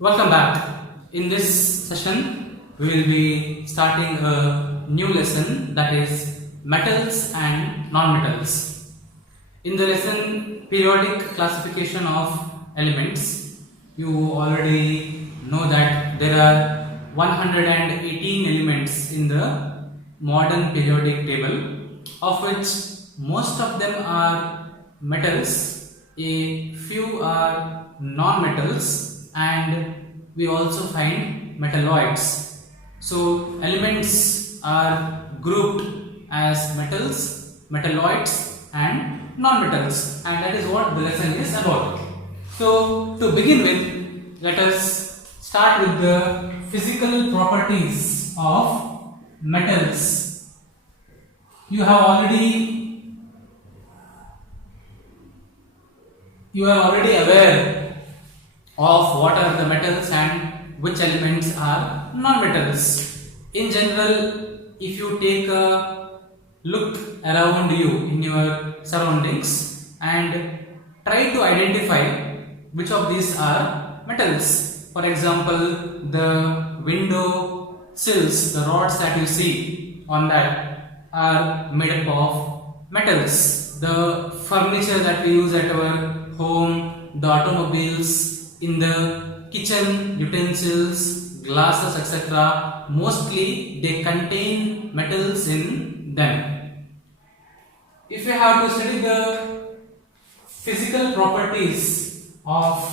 Welcome back. In this session, we will be starting a new lesson, that is metals and non-metals. In the lesson periodic classification of elements, you already know that there are 118 elements in the modern periodic table, of which most of them are metals, a few are non-metals, and we also find metalloids. So elements are grouped as metals, metalloids and non-metals, and that is what the lesson is about. So to begin with, let us start with the physical properties of metals. You are already aware of what are the metals and which elements are non-metals. In general, if you take a look around you in your surroundings and try to identify which of these are metals. For example, the window sills, the rods that you see on that are made up of metals. The furniture that we use at our home, the automobiles, in the kitchen utensils, glasses, etc., mostly they contain metals in them. If you have to study the physical properties of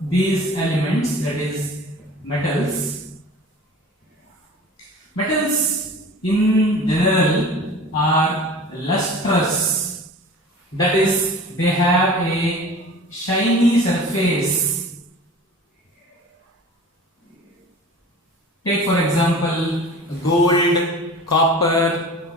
these elements, that is metals, metals in general are lustrous, that is, they have a shiny surface. Take for example gold, copper.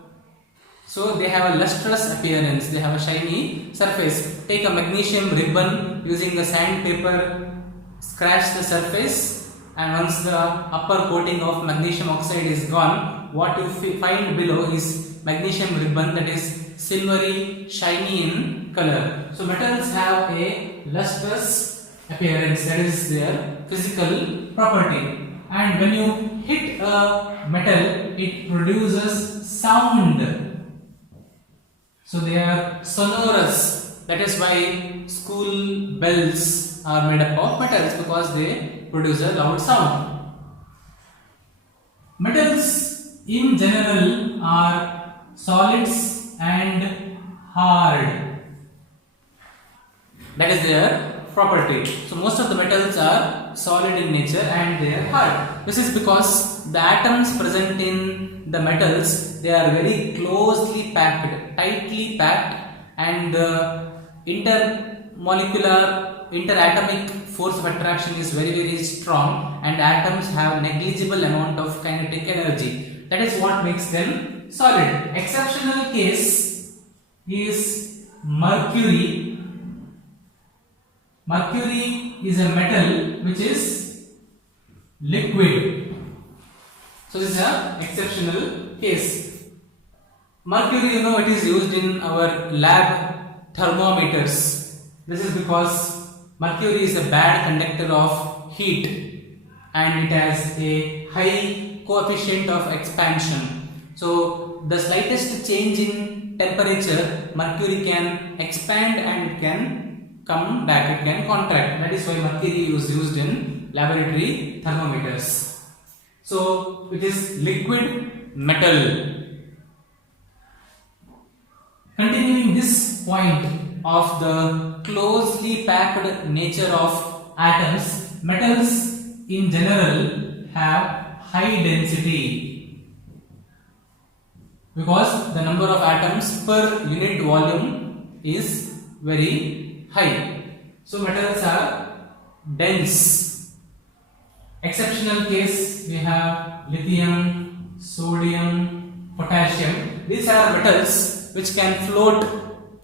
So they have a lustrous appearance, they have a shiny surface. Take a magnesium ribbon, using the sandpaper, scratch the surface, and once the upper coating of magnesium oxide is gone, what you find below is magnesium ribbon, that is silvery, shiny in color. So metals have a lustrous appearance, that is their physical property. And when you hit a metal, it produces sound. So they are sonorous. That is why school bells are made up of metals, because they produce a loud sound. Metals in general are solids and hard. That is their property. So most of the metals are solid in nature and they are hard. This is because the atoms present in the metals, they are very closely packed, tightly packed, and the intermolecular, interatomic force of attraction is very strong, and atoms have negligible amount of kinetic energy. That is what makes them solid. Exceptional case is mercury. Mercury is a metal which is liquid. So this is an exceptional case. Mercury, it is used in our lab thermometers. This is because mercury is a bad conductor of heat and it has a high coefficient of expansion. So the slightest change in temperature, mercury can expand and it can come back, it can contract. That is why mercury is used in laboratory thermometers. So it is liquid metal. Continuing this point of the closely packed nature of atoms, metals in general have high density because the number of atoms per unit volume is very high. So metals are dense. Exceptional case, we have lithium, sodium, potassium. These are metals which can float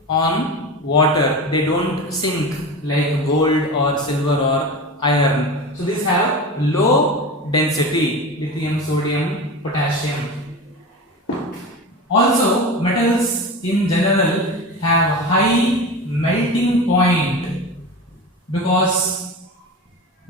on water. They don't sink like gold or silver or iron. So these have low density, lithium, sodium, potassium. Also, metals in general have high melting point because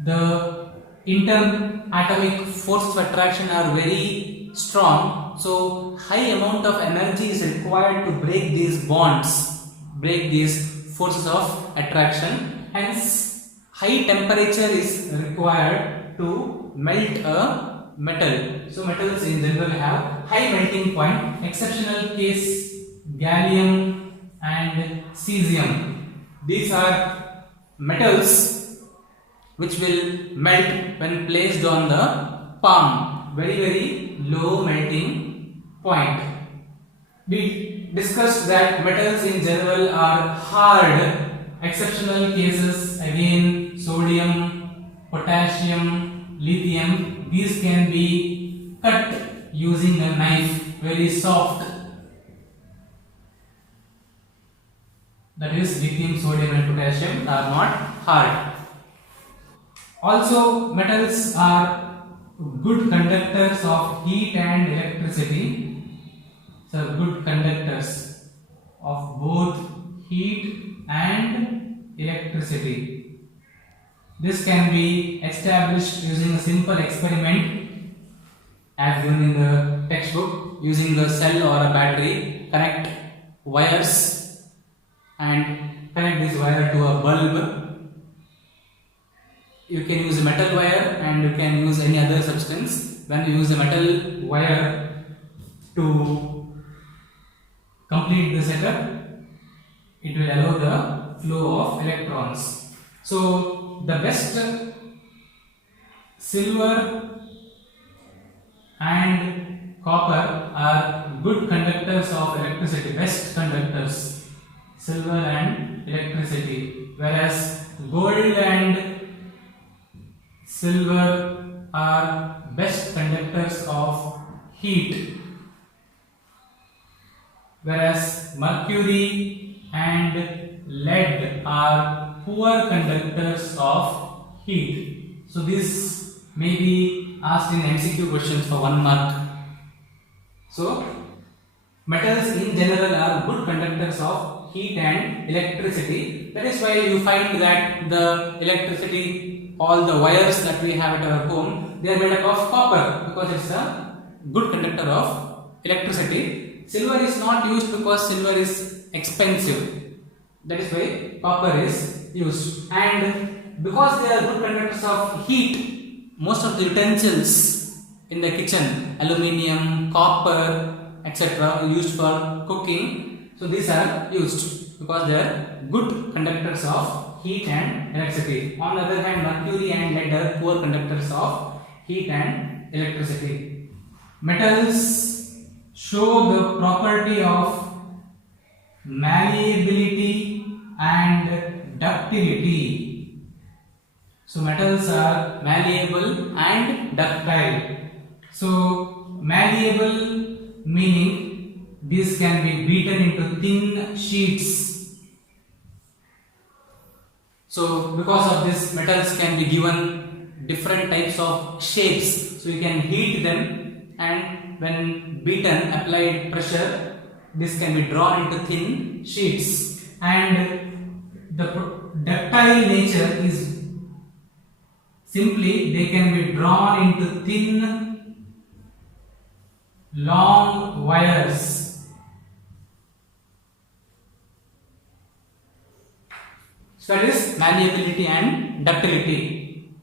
the interatomic forces of attraction are very strong, so high amount of energy is required to break these bonds, break these forces of attraction. Hence high temperature is required to melt a metal. So metals in general have high melting point. Exceptional case gallium and cesium. These are metals which will melt when placed on the palm. Very low melting point. We discussed that metals in general are hard. Exceptional cases again sodium, potassium, lithium. These can be cut using a knife, very soft. That is, lithium, sodium and potassium are not hard. Also, metals are good conductors of heat and electricity. So, good conductors of both heat and electricity. This can be established using a simple experiment as given in the textbook. Using a cell or a battery, connect wires and connect this wire to a bulb. You can use a metal wire and you can use any other substance. When you use a metal wire to complete the setup, it will allow the flow of electrons. So the best silver and copper are good conductors of electricity, best conductors, silver and electricity, whereas gold and silver are best conductors of heat, whereas mercury and lead are poor conductors of heat. So this may be asked in MCQ questions for 1 mark. So metals in general are good conductors of heat and electricity. That is why you find that the electricity, all the wires that we have at our home, they are made up of copper because it's a good conductor of electricity. Silver is not used because silver is expensive. That is why copper is used. And because they are good conductors of heat, most of the utensils in the kitchen, aluminium, copper, etc., used for cooking. So these are used because they are good conductors of heat and electricity. On the other hand, mercury and lead are poor conductors of heat and electricity. Metals show the property of malleability and ductility. So metals are malleable and ductile. So malleable meaning these can be beaten into thin sheets. So because of this, metals can be given different types of shapes. So you can heat them, and when beaten, applied pressure, this can be drawn into thin sheets. And the ductile nature is simply they can be drawn into thin, long wires. So that is malleability and ductility.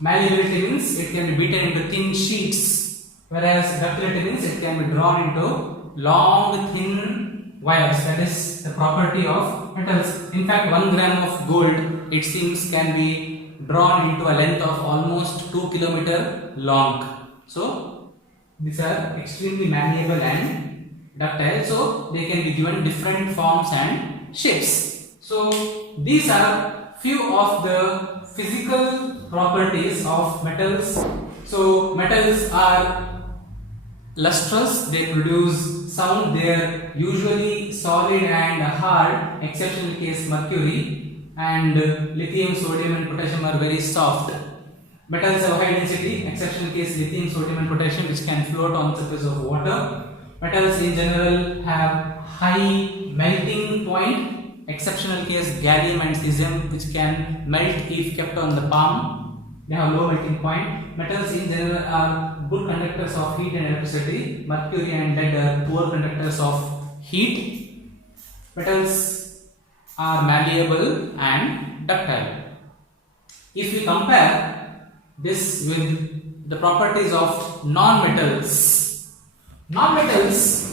Malleability means it can be beaten into thin sheets, whereas ductility means it can be drawn into long, thin wires. That is the property of metals. In fact, 1 gram of gold, it seems, can be drawn into a length of almost 2 km long. So these are extremely malleable and ductile. So they can be given different forms and shapes. So these are few of the physical properties of metals. So metals are lustrous, they produce sound, they are usually solid and hard, exceptional case mercury, and lithium, sodium and potassium are very soft. Metals have high density, exceptional case lithium, sodium and potassium, which can float on the surface of water. Metals in general have high melting point, exceptional case gallium and cesium, which can melt if kept on the palm. they have low melting point. Metals in general are good conductors of heat and electricity. Mercury and lead are poor conductors of heat. Metals are malleable and ductile. If we compare this with the properties of non-metals, non-metals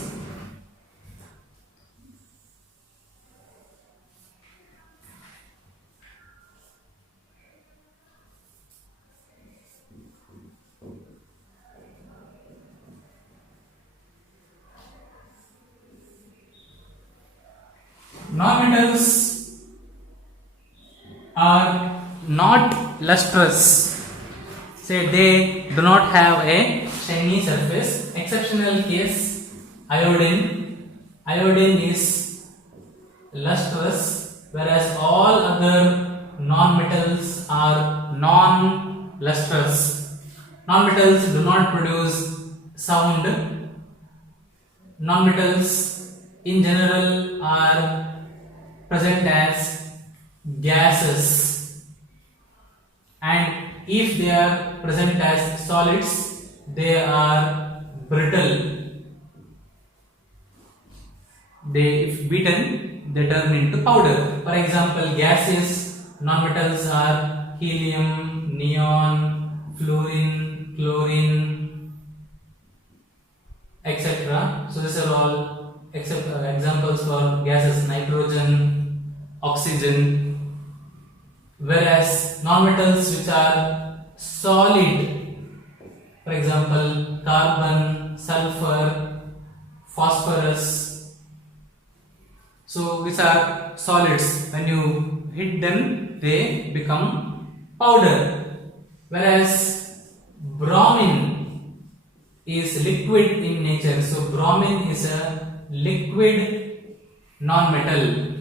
non-metals are not lustrous. Say they do not have a shiny surface. Exceptional case iodine. Iodine is lustrous, whereas all other non-metals are non-lustrous. Non-metals do not produce sound. Non-metals in general are present as gases, and if they are present as solids, they are brittle. If beaten, they turn into powder. For example, gases, non-metals are helium, neon, fluorine, chlorine, etc. So these are all examples for gases: nitrogen, oxygen. Whereas non-metals which are solid, for example, carbon, sulfur, phosphorus. So these are solids. When you hit them, they become powder. Whereas bromine is liquid in nature. So bromine is a liquid non-metal.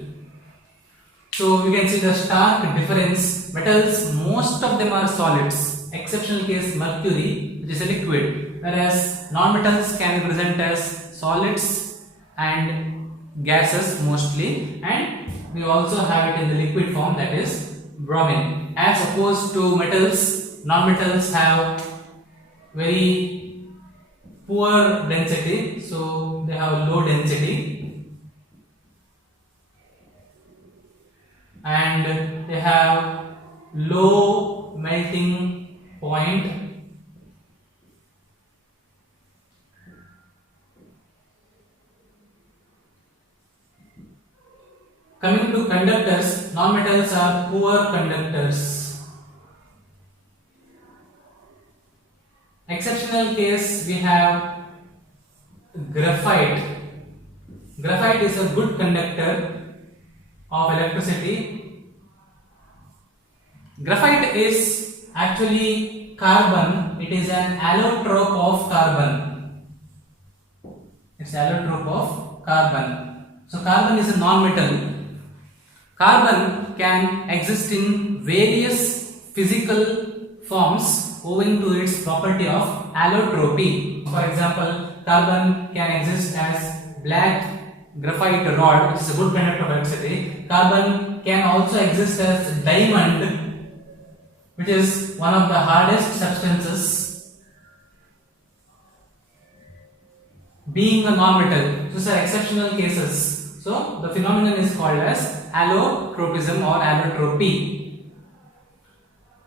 So we can see the stark difference. Metals, most of them are solids. Exceptional case mercury, which is a liquid. Whereas non-metals can be present as solids and gases mostly, and we also have it in the liquid form, that is bromine. As opposed to metals, non-metals have very poor density, so they have low density, and they have low melting point. Coming to conductors, non-metals are poor conductors. Exceptional case we have graphite. Graphite is a good conductor of electricity. Graphite is actually carbon. It is an allotrope of carbon. It's allotrope of carbon. So carbon is a non-metal. Carbon can exist in various physical forms owing to its property of allotropy. For example, carbon can exist as black graphite rod, which is a good conductor of electricity. Carbon can also exist as diamond, which is one of the hardest substances, being a non-metal. These are exceptional cases. So the phenomenon is called as allotropism or allotropy.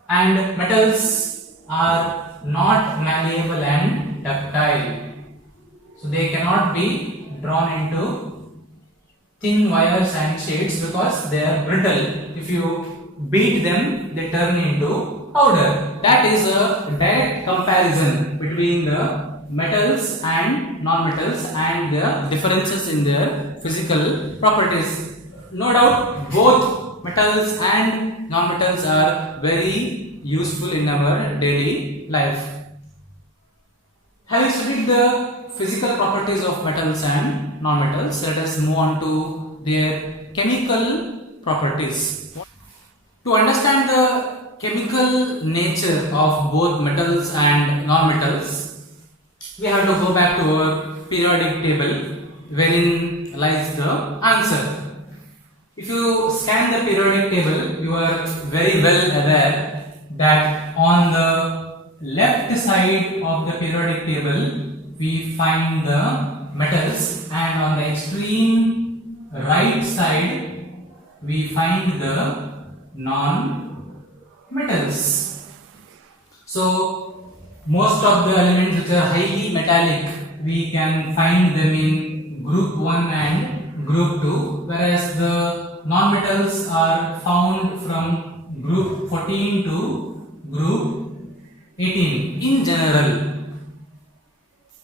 And metals are not malleable and ductile. So they cannot be drawn into thin wires and sheets because they are brittle. If you beat them, they turn into powder. That is a direct comparison between the metals and non-metals and their differences in their physical properties. No doubt both metals and non-metals are very useful in our daily life. Having studied the physical properties of metals and non-metals, let us move on to their chemical properties. To understand the chemical nature of both metals and non-metals, we have to go back to our periodic table wherein lies the answer. If you scan the periodic table, you are very well aware that on the left side of the periodic table we find the metals, and on the extreme right side we find the non-metals. So most of the elements which are highly metallic we can find them in group 1 and group 2, whereas the non-metals are found from group 14 to group 18 in general.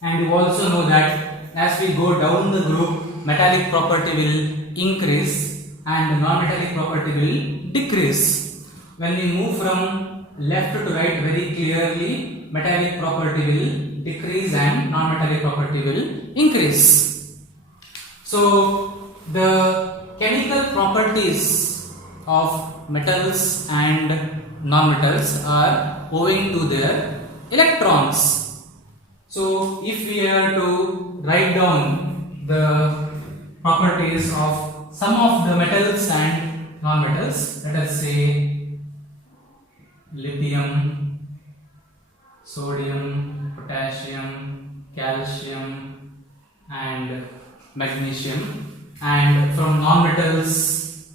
And you also know that as we go down the group, metallic property will increase and non-metallic property will decrease. When we move from left to right, very clearly metallic property will decrease and non-metallic property will increase. So the chemical properties of metals and non-metals are owing to their electrons. So if we are to write down the properties of some of the metals and non-metals, let us say lithium, sodium, potassium, calcium and magnesium, and from non-metals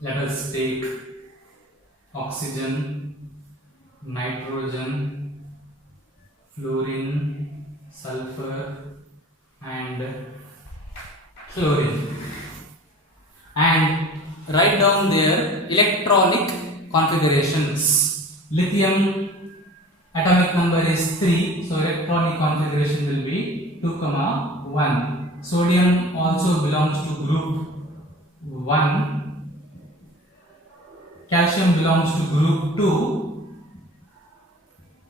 let us take oxygen, nitrogen, fluorine, sulfur and chlorine, and write down their electronic configurations. Lithium atomic number is 3, so electronic configuration will be 2, 1. Sodium also belongs to group 1. Calcium belongs to group 2.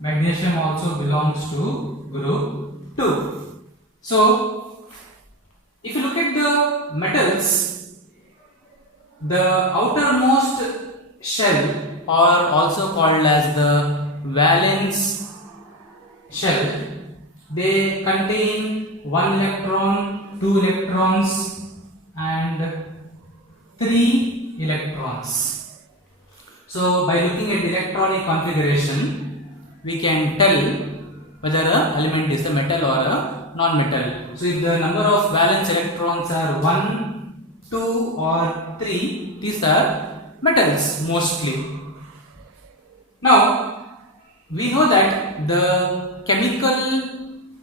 Magnesium also belongs to group 2. So if you look at the metals, the outermost shell, or also called as the valence shell, they contain 1 electron, 2 electrons and 3 electrons. So by looking at the electronic configuration, we can tell whether an element is a metal or a non-metal. So if the number of valence electrons are 1, 2 or 3, these are metals mostly. Now we know that the chemical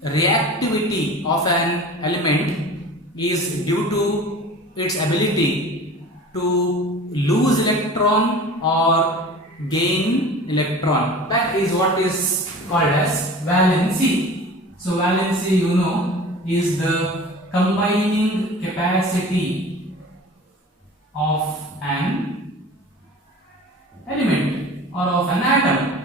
reactivity of an element is due to its ability to lose electron or gain electron. That is what is called as valency. So valency, you know, is the combining capacity of an element or of an atom.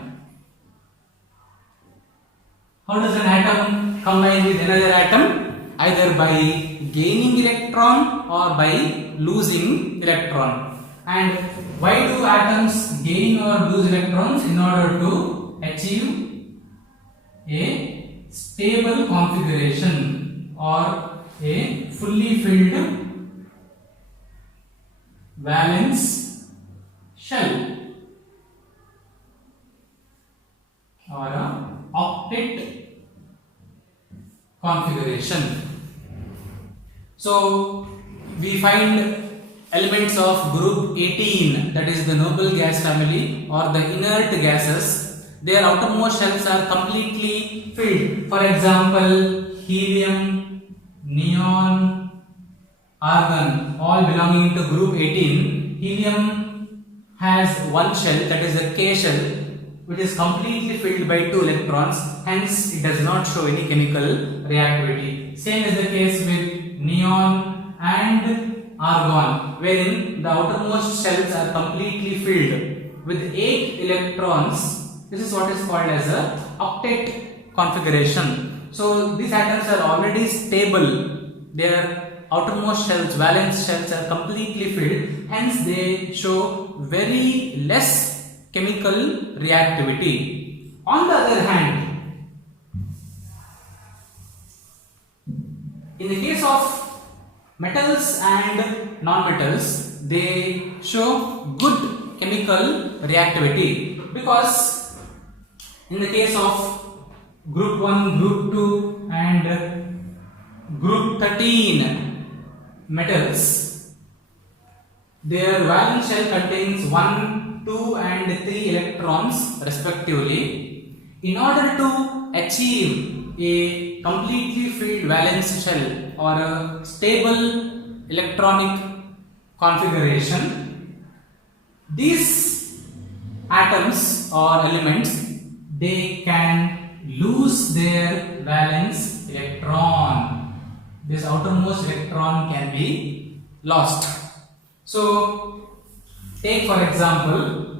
How does an atom combine with another atom? Either by gaining electron or by losing electron. And why do atoms gain or lose electrons? In order to achieve a stable configuration or a fully filled valence shell or a octet configuration. So we find elements of group 18, that is the noble gas family or the inert gases, their outermost shells are completely filled. For example, helium, neon, argon, all belonging to group 18. Helium has one shell, that is a K shell, which is completely filled by 2 electrons, hence it does not show any chemical reactivity. Same is the case with neon and argon, wherein the outermost shells are completely filled with 8 electrons. This is what is called as a octet configuration. So these atoms are already stable. Their outermost shells, valence shells, are completely filled, hence they show very less chemical reactivity. On the other hand, in the case of metals and non-metals, they show good chemical reactivity because In the case of group 1, group 2 and group 13 metals, their valence shell contains 1, 2 and 3 electrons respectively. In order to achieve a completely filled valence shell or a stable electronic configuration, these atoms or elements, they can lose their valence electron. This outermost electron can be lost. So, take for example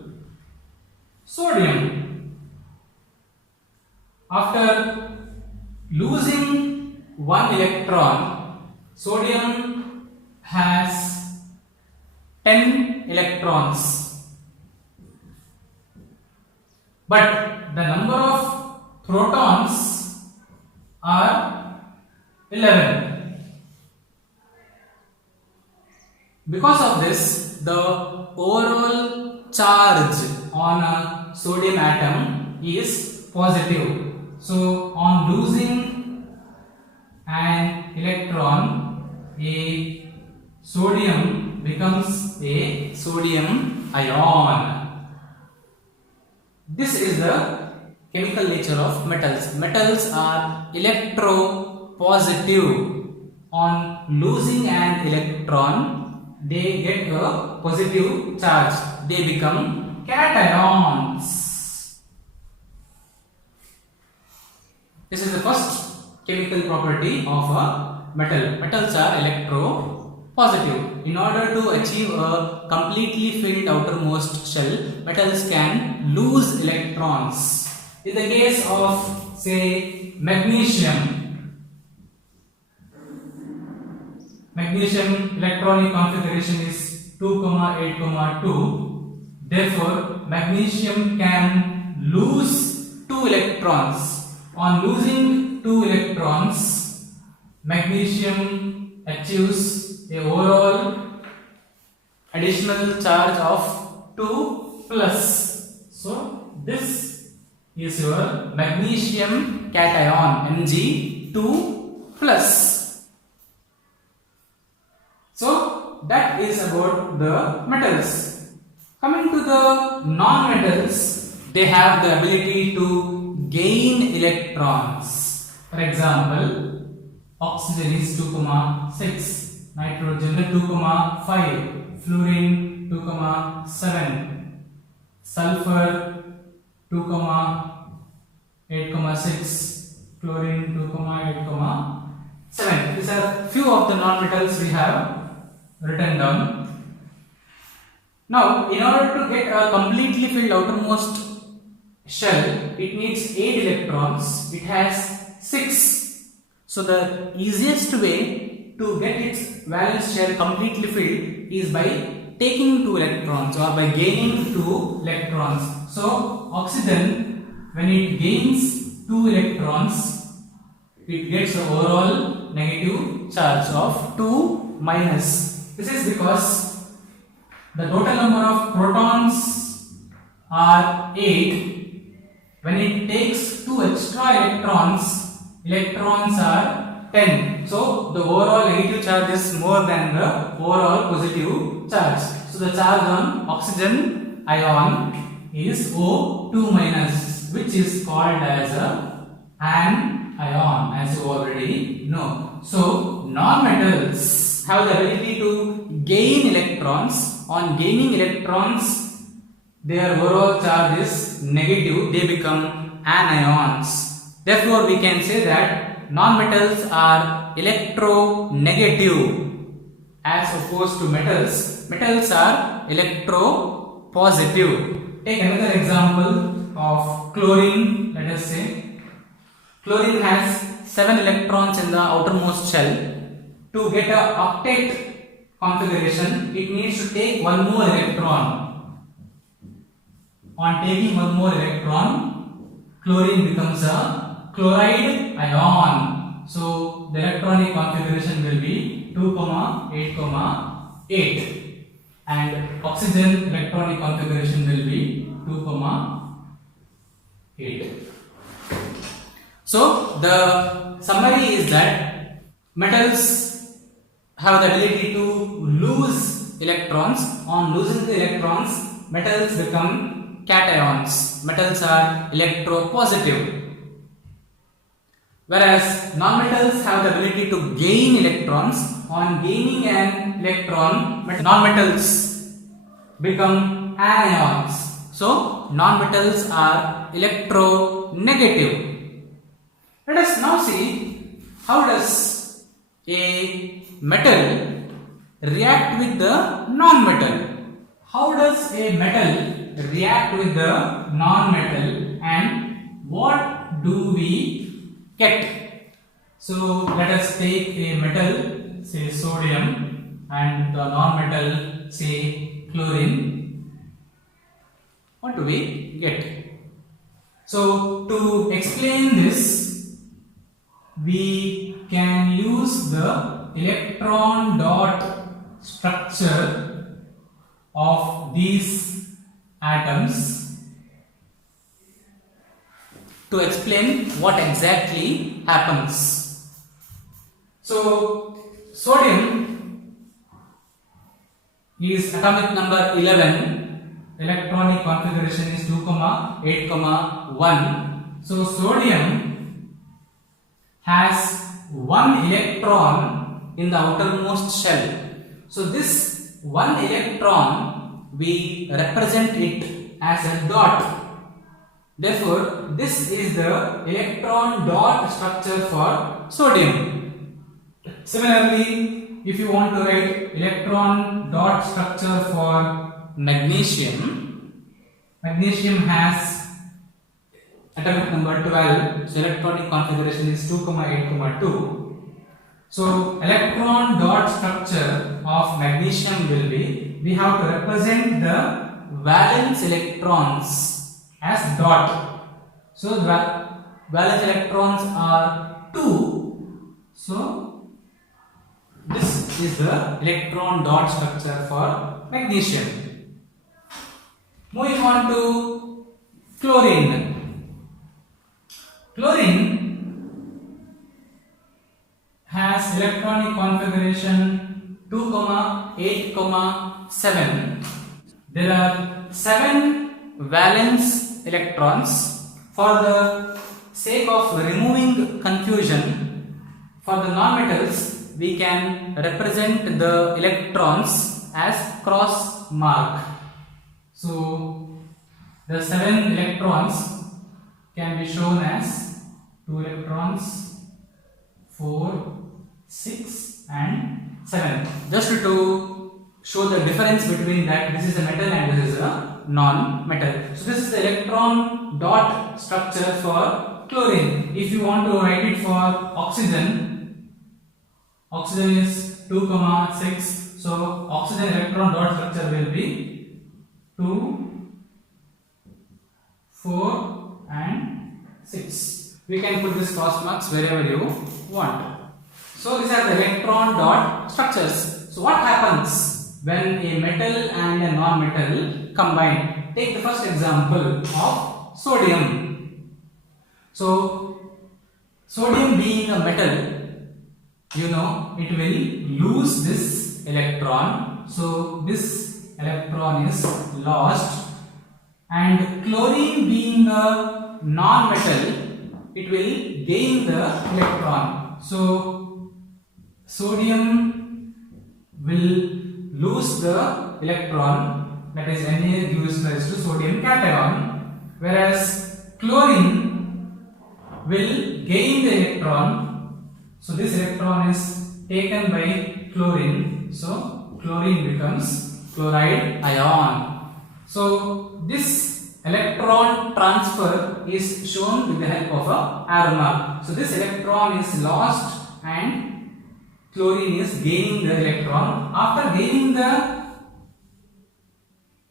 sodium. After losing one electron, sodium has 10 electrons, but the number of protons are 11. Because of this, the overall charge on a sodium atom is positive. So, on losing an electron, a sodium becomes a sodium ion. This is the chemical nature of metals. Metals are electropositive. On losing an electron, they get a positive charge. They become cations. This is the first chemical property of a metal. Metals are electropositive. In order to achieve a completely filled outermost shell, metals can lose electrons. In the case of, say, magnesium electronic configuration is 2, 8, 2. Therefore, magnesium can lose 2 electrons. On losing 2 electrons, magnesium achieves a overall additional charge of 2 plus. So, this is your magnesium cation, Mg2 plus. So, that is about the metals. Coming to the non-metals, they have the ability to gain electrons. For example, oxygen is 2,6, nitrogen 2,5, fluorine 2,7, sulfur 2,8,6, chlorine 2,8,7. These are few of the non-metals we have written down. Now, in order to get a completely filled outermost shell, it needs 8 electrons. It has 6. So, the easiest way to get its valence shell completely filled is by taking 2 electrons or by gaining 2 electrons. So, oxygen, when it gains 2 electrons, it gets the overall negative charge of 2 minus. This is because the total number of protons are 8. When it takes 2 extra electrons are 10. So, the overall negative charge is more than the overall positive charge. So, the charge on oxygen ion is O2 minus, which is called as an ion, as you already know. So, non-metals have the ability to gain electrons. On gaining electrons, their overall charge is negative. They become anions. Therefore, we can say that non-metals are electronegative as opposed to metals. Metals are electropositive. Take another example of chlorine. Let us say chlorine has 7 electrons in the outermost shell. To get a octet configuration, it needs to take one more electron. On taking one more electron, chlorine becomes a chloride ion. So, the electronic configuration will be 2, 8, 8. And oxygen electronic configuration will be 2, 8. So the summary is that metals have the ability to lose electrons. On losing the electrons, metals become cations. Metals are electropositive. Whereas non-metals have the ability to gain electrons. On gaining an electron, non-metals become anions. So non-metals are electronegative. Let us now see how does a metal react with the non-metal. How does a metal react with the non-metal and what do we get? So let us take a metal, say sodium, and the non-metal, say chlorine. What do we get? So to explain this, we can use the electron dot structure of these atoms to explain what exactly happens. So sodium is atomic number 11, electronic configuration is 2, 8, 1. So sodium has one electron in the outermost shell. So this one electron, we represent it as a dot. Therefore, this is the electron dot structure for sodium. Similarly, if you want to write electron dot structure for magnesium, magnesium has atomic number 12, so electronic configuration is 2, 8, 2. So electron dot structure of magnesium will be, we have to represent the valence electrons as dot. So the valence electrons are 2. So this is the electron dot structure for magnesium. Moving on to chlorine. Chlorine has electronic configuration 2, 8, 7. There are 7 valence electrons. For the sake of removing confusion, for the non-metals, we can represent the electrons as cross mark. So the 7 electrons can be shown as 2 electrons, 4, 6 and 7. Just to show the difference between that, this is a metal and this is a non-metal. So this is the electron dot structure for chlorine. If you want to write it for oxygen, oxygen is 2, 6. So oxygen electron dot structure will be 2, 4 and 6. We can put this cross marks wherever you want. So these are the electron dot structures. So what happens when a metal and a non-metal combine? Take the first example of sodium. So sodium being a metal, you know, it will lose this electron. So this electron is lost. And chlorine being a non-metal, it will gain the electron. So sodium will lose the electron, that is Na gives rise to sodium cation, whereas chlorine will gain the electron. So this electron is taken by chlorine, so chlorine becomes chloride ion. So this electron transfer is shown with the help of a arrow mark. So this electron is lost and chlorine is gaining the electron. After gaining the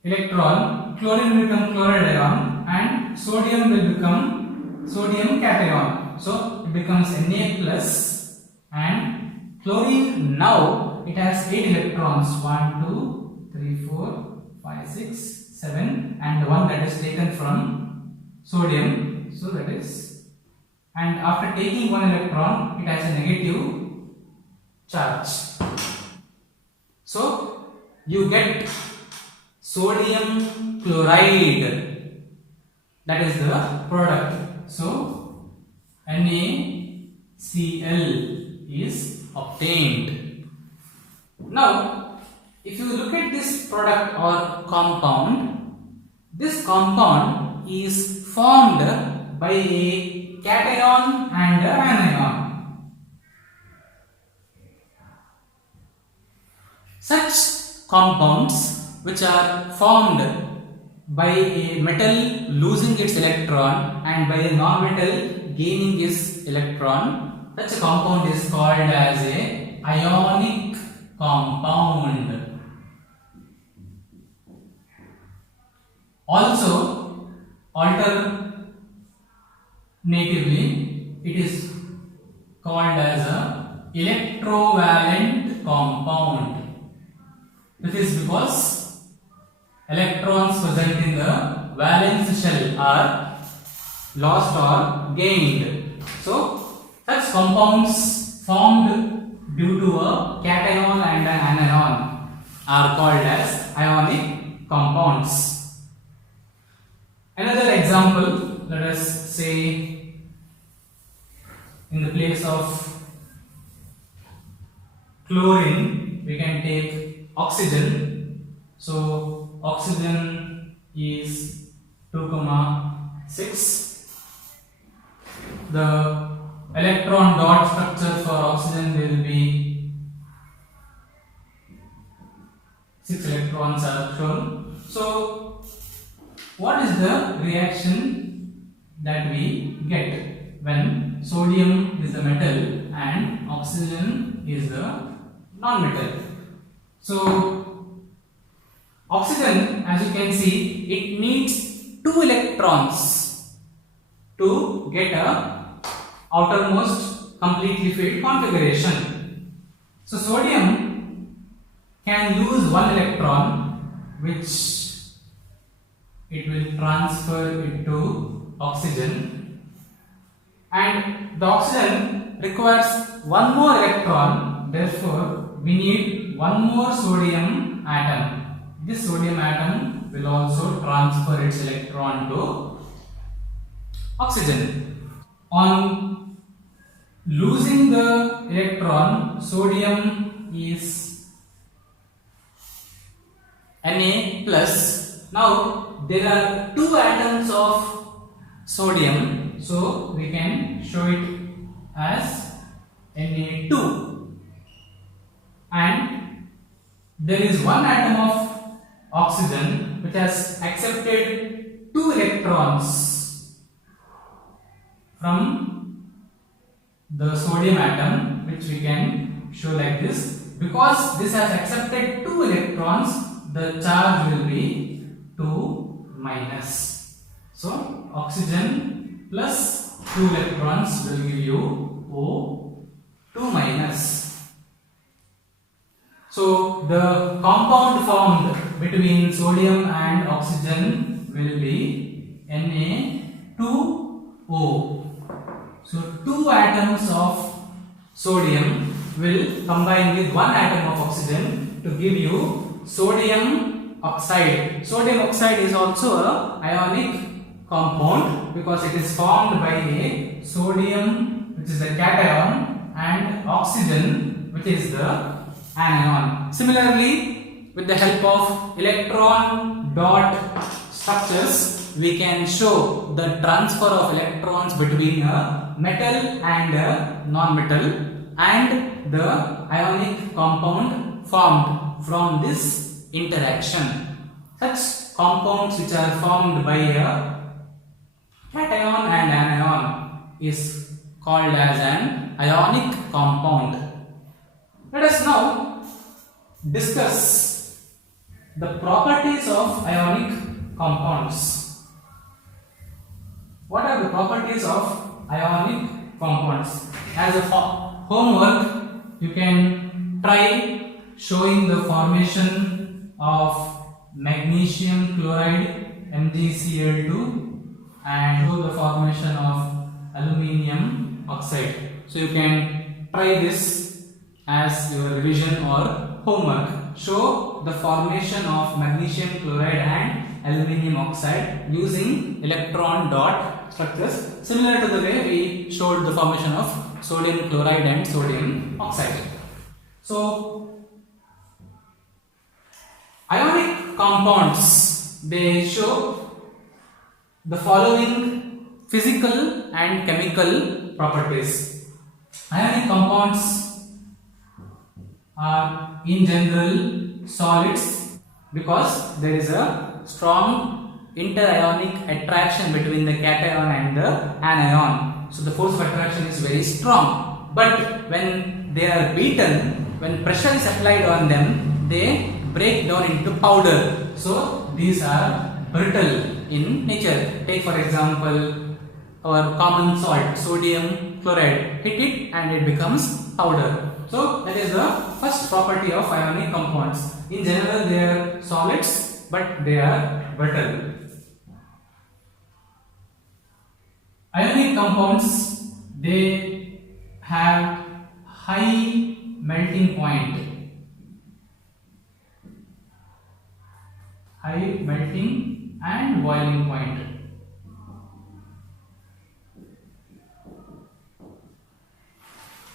electron, chlorine will become chloride ion and sodium will become sodium cation. So it becomes Na plus, and chlorine now it has 8 electrons, 1, 2, 3, 4, 5, 6, 7, and the one that is taken from sodium. So that is, and after taking one electron, it has a negative charge. So you get sodium chloride, that is the product. So NaCl is obtained. Now if you look at this product or compound, this compound is formed by a cation and an anion. Such compounds which are formed by a metal losing its electron and by a non-metal gaining its electron, such a compound is called as a ionic compound. Also, alternatively, it is called as a electrovalent compound. This is because electrons present in the valence shell are lost or gained. So, such compounds formed due to a cation and an anion are called as ionic compounds. Another example, let us say in the place of chlorine, we can take oxygen. So oxygen is 2,6. The electron dot structure for oxygen will be 6 electrons are shown. So what is the reaction that we get when sodium is the metal and oxygen is the non-metal? So oxygen, as you can see, it needs 2 electrons to get a outermost completely filled configuration. So sodium can lose 1 electron, which it will transfer it to oxygen, and the oxygen requires 1 more electron, therefore we need 1 more sodium atom. This sodium atom will also transfer its electron to oxygen. On losing the electron, sodium is Na plus. Now there are 2 atoms of sodium, so we can show it as Na2, and there is 1 atom of oxygen which has accepted 2 electrons from the sodium atom, which we can show like this. Because this has accepted 2 electrons, the charge will be 2 minus. So oxygen plus 2 electrons will give you O2 minus. So the compound formed between sodium and oxygen will be Na2O. So 2 atoms of sodium will combine with 1 atom of oxygen to give you sodium oxide. Sodium oxide is also a ionic compound because it is formed by a sodium, which is the cation, and oxygen, which is the anion. Similarly, with the help of electron dot structures, we can show the transfer of electrons between a metal and a non-metal, and the ionic compound formed from this interaction. Such compounds which are formed by a cation and anion is called as an ionic compound. Let us now discuss the properties of ionic compounds. What are the properties of ionic compounds? As a homework, you can try showing the formation of magnesium chloride, MgCl2, and show the formation of aluminium oxide. So you can try this as your revision or homework. Show the formation of magnesium chloride and aluminium oxide using electron dot structures, similar to the way we showed the formation of sodium chloride and sodium oxide. So ionic compounds, they show the following physical and chemical properties. Ionic compounds are in general solids because there is a strong interionic attraction between the cation and the anion. So the force of attraction is very strong. But when they are beaten, when pressure is applied on them, they break down into powder. So these are brittle in nature. Take for example our common salt, sodium chloride. Hit it and it becomes powder. So that is the first property of ionic compounds. In general they are solids, but they are brittle. Ionic compounds, they have high melting point, high melting and boiling point.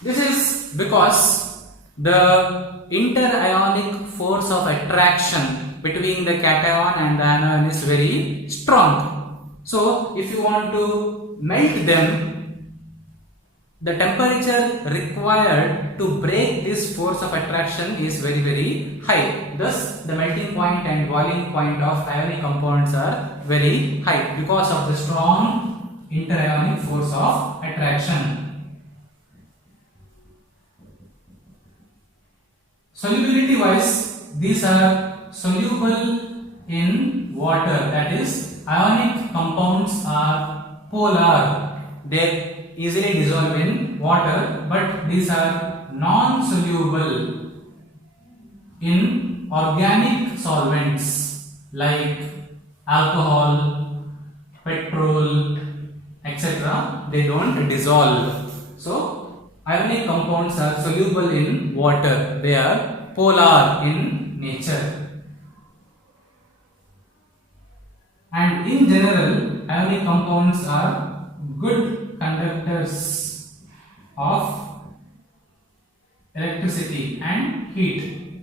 This is because the interionic force of attraction between the cation and the anion is very strong. So if you want to melt them, the temperature required to break this force of attraction is very high. Thus the melting point and boiling point of ionic compounds are very high because of the strong interionic force of attraction. Solubility wise, these are soluble in water, that is ionic compounds are polar. They easily dissolve in water, but these are non-soluble in organic solvents like alcohol, petrol, etc. They don't dissolve. So ionic compounds are soluble in water. They are polar in nature. And in general, ionic compounds are good conductors of electricity and heat.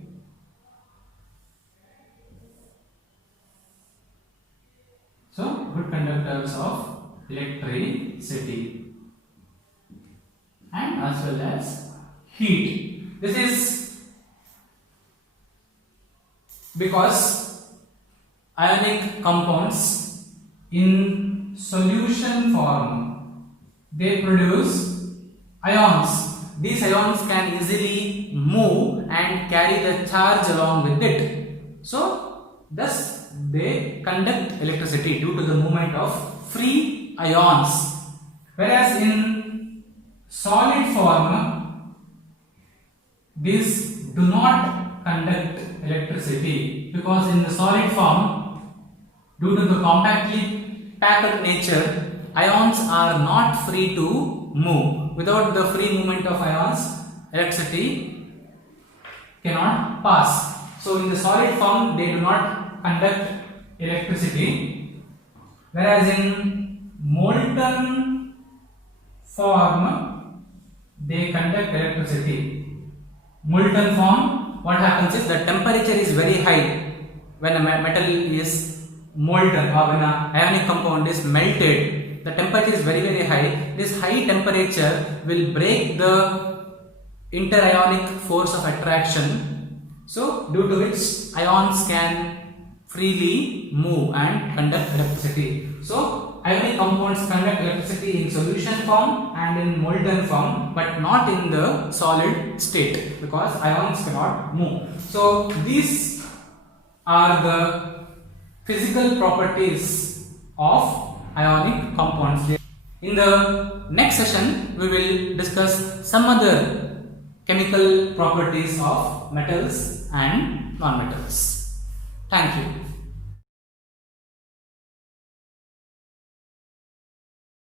So, good conductors of electricity and as well as heat. This is because ionic compounds in solution form, they produce ions. These ions can easily move and carry the charge along with it. So thus they conduct electricity due to the movement of free ions. Whereas in solid form, these do not conduct electricity because in the solid form, due to the compactly packed nature, ions are not free to move. Without the free movement of ions, electricity cannot pass. So in the solid form, they do not conduct electricity, whereas in molten form, they conduct electricity. Molten form, what happens is the temperature is very high when a metal is molten, or when an ionic compound is melted. The temperature is very high. This high temperature will break the interionic force of attraction, so due to which ions can freely move and conduct electricity. So ionic compounds conduct electricity in solution form and in molten form, but not in the solid state because ions cannot move. So these are the physical properties of ionic compounds. In the next session, we will discuss some other chemical properties of metals and non-metals. Thank you.